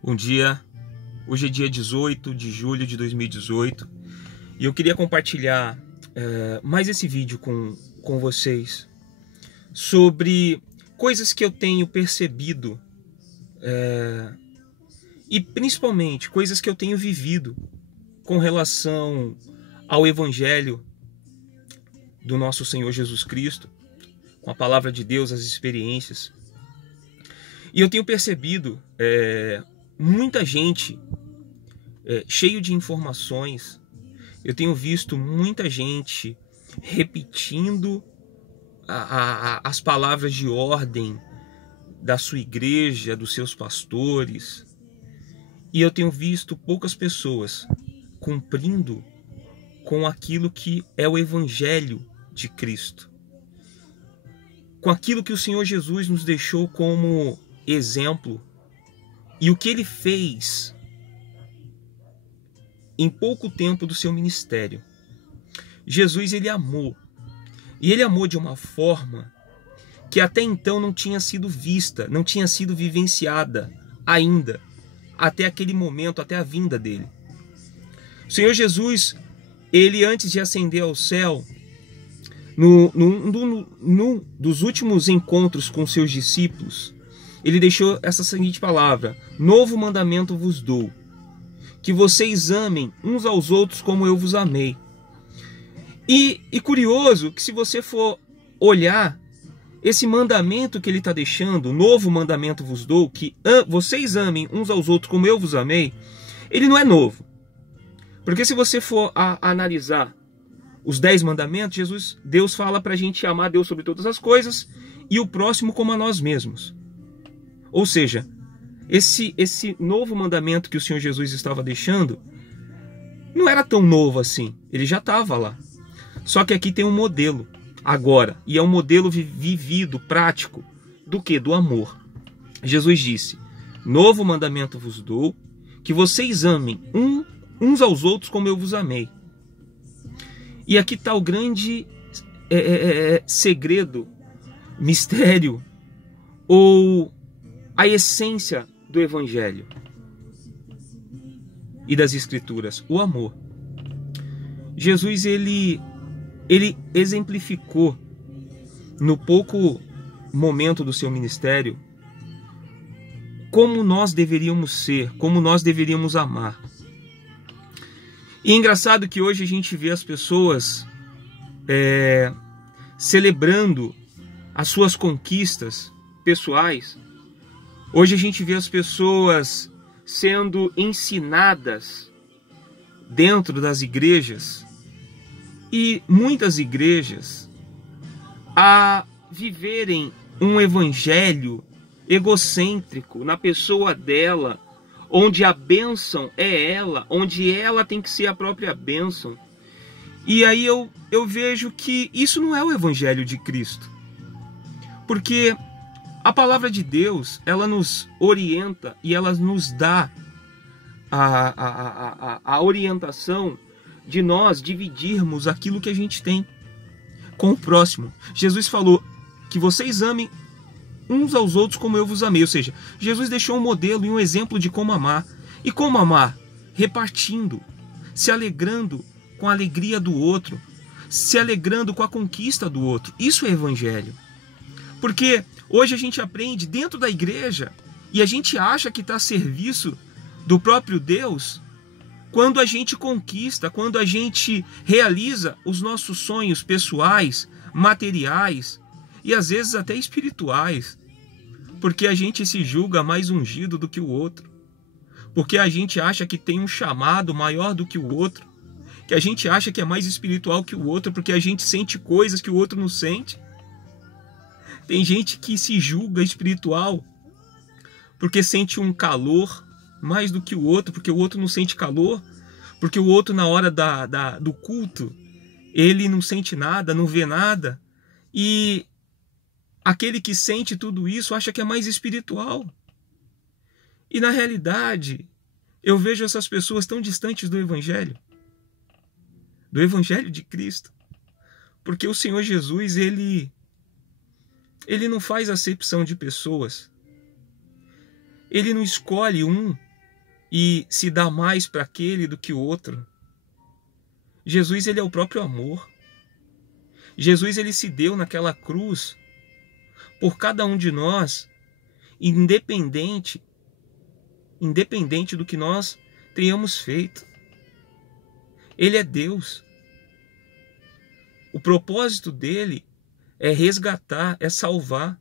Bom dia, hoje é dia 18 de julho de 2018 e eu queria compartilhar mais esse vídeo com vocês sobre coisas que eu tenho percebido e principalmente coisas que eu tenho vivido com relação ao Evangelho do nosso Senhor Jesus Cristo, com a palavra de Deus, as experiências. E eu tenho percebido muita gente cheio de informações. Eu tenho visto muita gente repetindo as palavras de ordem da sua igreja, dos seus pastores. E eu tenho visto poucas pessoas cumprindo com aquilo que é o Evangelho de Cristo, com aquilo que o Senhor Jesus nos deixou como exemplo. E o que ele fez em pouco tempo do seu ministério. Jesus, ele amou. E ele amou de uma forma que até então não tinha sido vista, não tinha sido vivenciada ainda, até aquele momento, até a vinda dele. O Senhor Jesus, ele antes de ascender ao céu, num dos últimos encontros com seus discípulos, ele deixou essa seguinte palavra: novo mandamento vos dou, que vocês amem uns aos outros como eu vos amei. E curioso que se você for olhar esse mandamento que ele está deixando, novo mandamento vos dou, que vocês amem uns aos outros como eu vos amei, ele não é novo. Porque se você for analisar os 10 mandamentos, Deus fala para a gente amar Deus sobre todas as coisas e o próximo como a nós mesmos. Ou seja, esse novo mandamento que o Senhor Jesus estava deixando não era tão novo assim, ele já estava lá. Só que aqui tem um modelo agora, e é um modelo vivido, prático, do que? Do amor. Jesus disse: novo mandamento vos dou, que vocês amem uns aos outros como eu vos amei. E aqui está o grande segredo, mistério, ou a essência do Evangelho e das Escrituras: o amor. Jesus, ele exemplificou no pouco momento do seu ministério como nós deveríamos ser, como nós deveríamos amar. E é engraçado que hoje a gente vê as pessoas celebrando as suas conquistas pessoais. Hoje a gente vê as pessoas sendo ensinadas dentro das igrejas, e muitas igrejas, a viverem um evangelho egocêntrico na pessoa dela, onde a bênção é ela, onde ela tem que ser a própria bênção. E aí eu vejo que isso não é o Evangelho de Cristo. Porque a palavra de Deus, ela nos orienta e ela nos dá a orientação de nós dividirmos aquilo que a gente tem com o próximo. Jesus falou que vocês amem uns aos outros como eu vos amei. Ou seja, Jesus deixou um modelo e um exemplo de como amar. E como amar? Repartindo, se alegrando com a alegria do outro, se alegrando com a conquista do outro. Isso é Evangelho. Porque hoje a gente aprende dentro da igreja e a gente acha que está a serviço do próprio Deus quando a gente conquista, quando a gente realiza os nossos sonhos pessoais, materiais e às vezes até espirituais. Porque a gente se julga mais ungido do que o outro. Porque a gente acha que tem um chamado maior do que o outro. Que a gente acha que é mais espiritual que o outro porque a gente sente coisas que o outro não sente. Tem gente que se julga espiritual porque sente um calor mais do que o outro, porque o outro não sente calor, porque o outro na hora do culto, ele não sente nada, não vê nada. E aquele que sente tudo isso acha que é mais espiritual. E na realidade, eu vejo essas pessoas tão distantes do Evangelho de Cristo. Porque o Senhor Jesus, ele não faz acepção de pessoas. Ele não escolhe um e se dá mais para aquele do que o outro. Jesus, ele é o próprio amor. Jesus, ele se deu naquela cruz por cada um de nós, independente do que nós tenhamos feito. Ele é Deus. O propósito dele é resgatar, é salvar.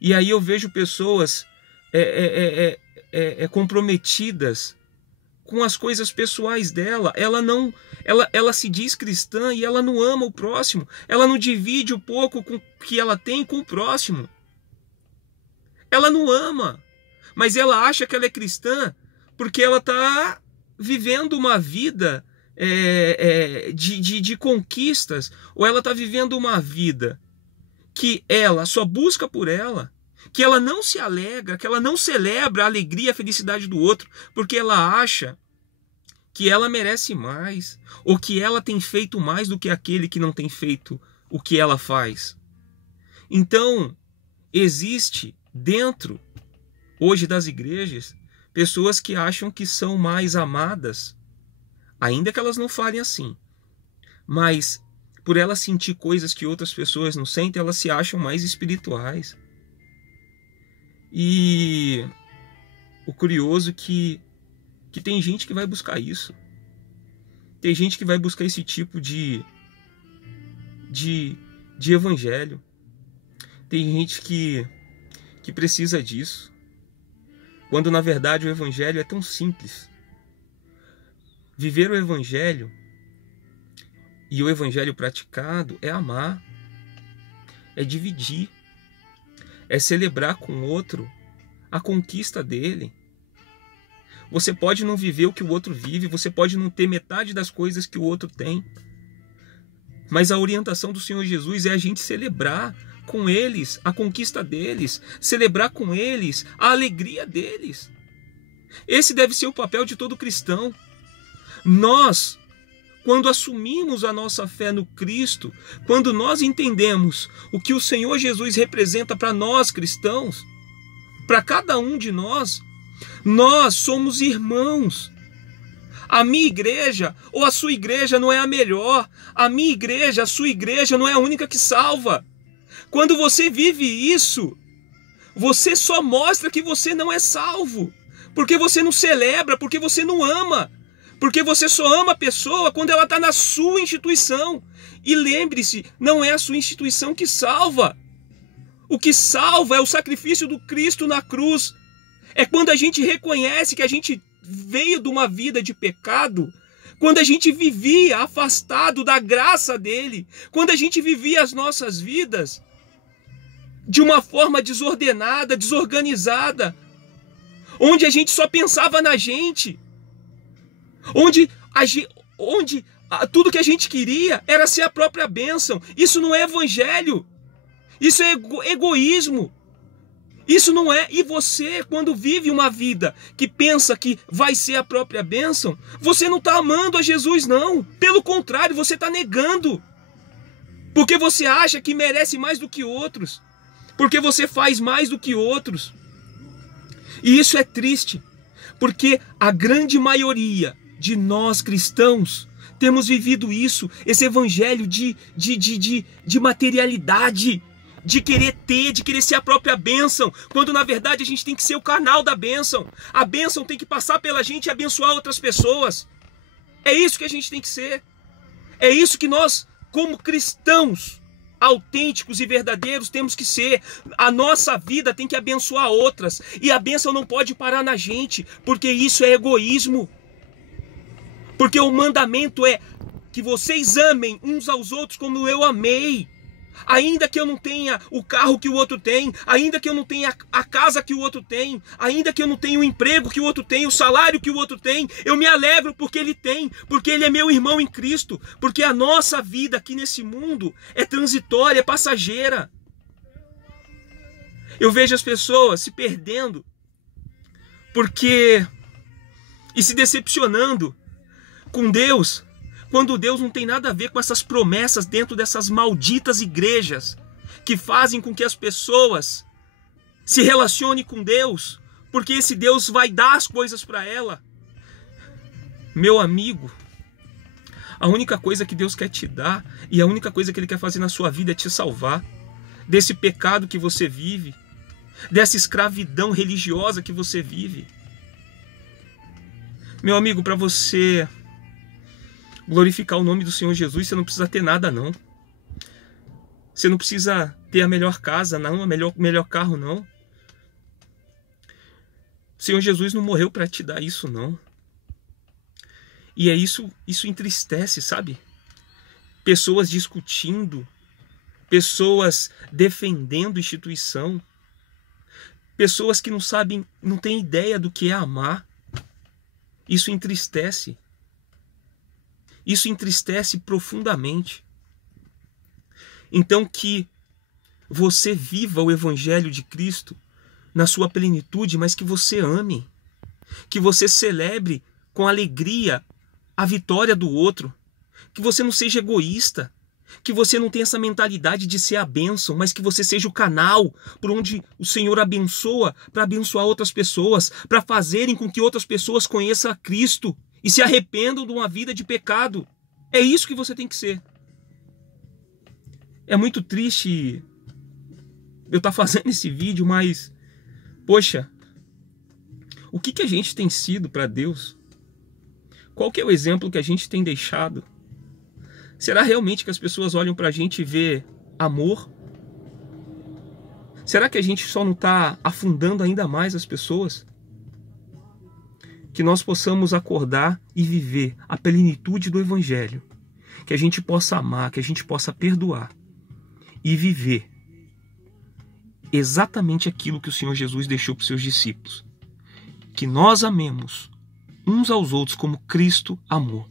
E aí eu vejo pessoas comprometidas com as coisas pessoais dela. Ela se diz cristã e ela não ama o próximo. Ela não divide o pouco que ela tem com o próximo. Ela não ama, mas ela acha que ela é cristã porque ela está vivendo uma vida de conquistas, ou ela está vivendo uma vida que ela só busca por ela, que ela não se alegra, que ela não celebra a alegria, a felicidade do outro, porque ela acha que ela merece mais, ou que ela tem feito mais do que aquele que não tem feito o que ela faz. Então, existe dentro, hoje, das igrejas, pessoas que acham que são mais amadas, ainda que elas não falem assim, mas por elas sentir coisas que outras pessoas não sentem, elas se acham mais espirituais. E o curioso é que tem gente que vai buscar isso. Tem gente que vai buscar esse tipo de evangelho. Tem gente que precisa disso, quando na verdade o evangelho é tão simples. Viver o evangelho e o evangelho praticado é amar, é dividir, é celebrar com o outro a conquista dele. Você pode não viver o que o outro vive, você pode não ter metade das coisas que o outro tem, mas a orientação do Senhor Jesus é a gente celebrar com eles a conquista deles, celebrar com eles a alegria deles. Esse deve ser o papel de todo cristão. Nós, quando assumimos a nossa fé no Cristo, quando nós entendemos o que o Senhor Jesus representa para nós cristãos, para cada um de nós somos irmãos. A minha igreja ou a sua igreja não é a melhor. A minha igreja, a sua igreja não é a única que salva. Quando você vive isso, você só mostra que você não é salvo, porque você não celebra, porque você não ama. Porque você só ama a pessoa quando ela está na sua instituição. E lembre-se, não é a sua instituição que salva. O que salva é o sacrifício do Cristo na cruz. É quando a gente reconhece que a gente veio de uma vida de pecado, quando a gente vivia afastado da graça dele, quando a gente vivia as nossas vidas de uma forma desordenada, desorganizada, onde a gente só pensava na gente, onde tudo que a gente queria era ser a própria bênção. Isso não é evangelho, isso é egoísmo, isso não é. E você, quando vive uma vida que pensa que vai ser a própria bênção, você não está amando a Jesus, não. Pelo contrário, você está negando, porque você acha que merece mais do que outros, porque você faz mais do que outros. E isso é triste, porque a grande maioria de nós cristãos temos vivido isso, esse evangelho de materialidade, de querer ter, de querer ser a própria bênção, quando na verdade a gente tem que ser o canal da bênção. A bênção tem que passar pela gente e abençoar outras pessoas. É isso que a gente tem que ser. É isso que nós, como cristãos autênticos e verdadeiros, temos que ser. A nossa vida tem que abençoar outras, e a bênção não pode parar na gente, porque isso é egoísmo. Porque o mandamento é que vocês amem uns aos outros como eu amei. Ainda que eu não tenha o carro que o outro tem, ainda que eu não tenha a casa que o outro tem, ainda que eu não tenha o emprego que o outro tem, o salário que o outro tem, eu me alegro porque ele tem, porque ele é meu irmão em Cristo, porque a nossa vida aqui nesse mundo é transitória, é passageira. Eu vejo as pessoas se perdendo e se decepcionando com Deus, quando Deus não tem nada a ver com essas promessas dentro dessas malditas igrejas que fazem com que as pessoas se relacionem com Deus porque esse Deus vai dar as coisas para ela. Meu amigo, a única coisa que Deus quer te dar e a única coisa que Ele quer fazer na sua vida é te salvar desse pecado que você vive, dessa escravidão religiosa que você vive. Meu amigo, para você glorificar o nome do Senhor Jesus, você não precisa ter nada, não. Você não precisa ter a melhor casa, não, o melhor carro, não. O Senhor Jesus não morreu para te dar isso, não. E é isso entristece, sabe? Pessoas discutindo, pessoas defendendo instituição, pessoas que não sabem, não têm ideia do que é amar. Isso entristece. Isso entristece profundamente. Então que você viva o Evangelho de Cristo na sua plenitude, mas que você ame, que você celebre com alegria a vitória do outro, que você não seja egoísta, que você não tenha essa mentalidade de ser a bênção, mas que você seja o canal por onde o Senhor abençoa para abençoar outras pessoas, para fazerem com que outras pessoas conheçam a Cristo e se arrependam de uma vida de pecado. É isso que você tem que ser. É muito triste eu estar fazendo esse vídeo, mas, poxa, o que a gente tem sido para Deus? Qual que é o exemplo que a gente tem deixado? Será realmente que as pessoas olham para a gente e vê amor? Será que a gente só não está afundando ainda mais as pessoas? Que nós possamos acordar e viver a plenitude do Evangelho. Que a gente possa amar, que a gente possa perdoar. E viver exatamente aquilo que o Senhor Jesus deixou para os seus discípulos. Que nós amemos uns aos outros como Cristo amou.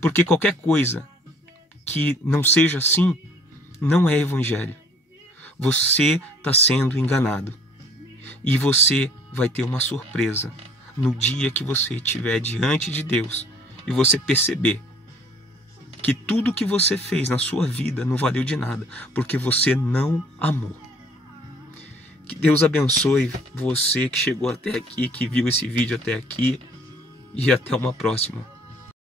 Porque qualquer coisa que não seja assim, não é Evangelho. Você está sendo enganado. E você vai ter uma surpresa no dia que você estiver diante de Deus e você perceber que tudo que você fez na sua vida não valeu de nada, porque você não amou. Que Deus abençoe você que chegou até aqui, que viu esse vídeo até aqui, e até uma próxima.